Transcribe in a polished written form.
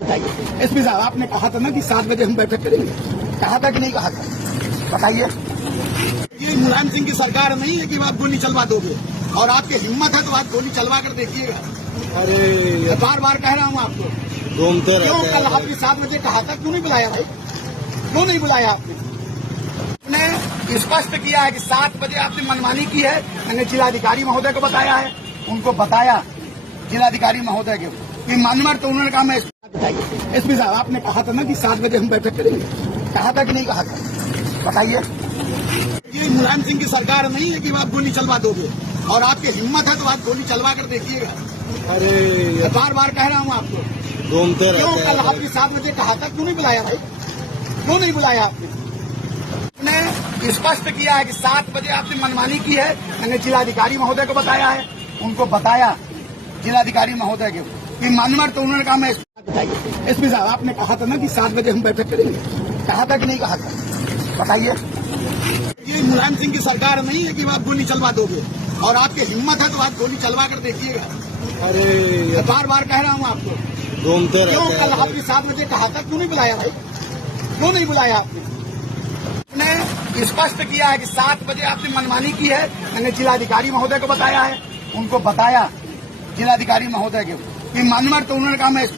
बताइए एसपी साहब, आपने कहा था ना कि 7 बजे हम बैठक करेंगे, कहा था कि नहीं कहा था? बताइए। ये मुलायम सिंह की सरकार नहीं है कि आप गोली चलवा दोगे, और आपकी हिम्मत है तो आप गोली चलवा कर देखिएगा। अरे बार बार कह रहा हूँ आपको, घूमते क्यों रहते कल आपने 7 बजे कहा था, क्यों नहीं बुलाया भाई? क्यों नहीं बुलाया आपने? स्पष्ट किया है कि 7 बजे आपने मनमानी की है। मैंने जिलाधिकारी महोदय को बताया है, उनको बताया जिलाधिकारी महोदय के कि मनमर, तो उन्होंने कहा मैं बताइए एसपी साहब, आपने कहा था ना कि 7 बजे हम बैठक करेंगे, कहा था कि नहीं कहा था? बताइए। ये मुलायम सिंह की सरकार नहीं है कि आप गोली चलवा दोगे, और आपकी हिम्मत है तो आप गोली चलवा कर देखिएगा। अरे बार बार कह रहा हूँ आपको, घूमते क्यों रहते कल आपने 7 बजे कहा था, क्यों नहीं बुलाया भाई? क्यों नहीं बुलाया आपने? स्पष्ट किया है कि 7 बजे आपने मनमानी की है। मैंने जिलाधिकारी महोदय को बताया है, उनको बताया जिलाधिकारी महोदय के कि मनमर, तो उन्होंने कहा मैं बताइए एसपी साहब, आपने कहा था ना कि 7 बजे हम बैठक करेंगे, कहा था कि नहीं कहा था? बताइए। ये मुलायम सिंह की सरकार नहीं है कि आप गोली चलवा दोगे, और आपकी हिम्मत है तो आप गोली चलवा कर देखिएगा। अरे बार बार कह रहा हूँ आपको, घूमते क्यों रहते कल आपने 7 बजे कहा था, क्यों नहीं बुलाया भाई? क्यों नहीं बुलाया आपने? स्पष्ट किया है कि 7 बजे आपने मनमानी की है। मैंने जिलाधिकारी महोदय को बताया है, उनको बताया जिलाधिकारी महोदय के कि मनमर, तो उन्होंने कहा मैं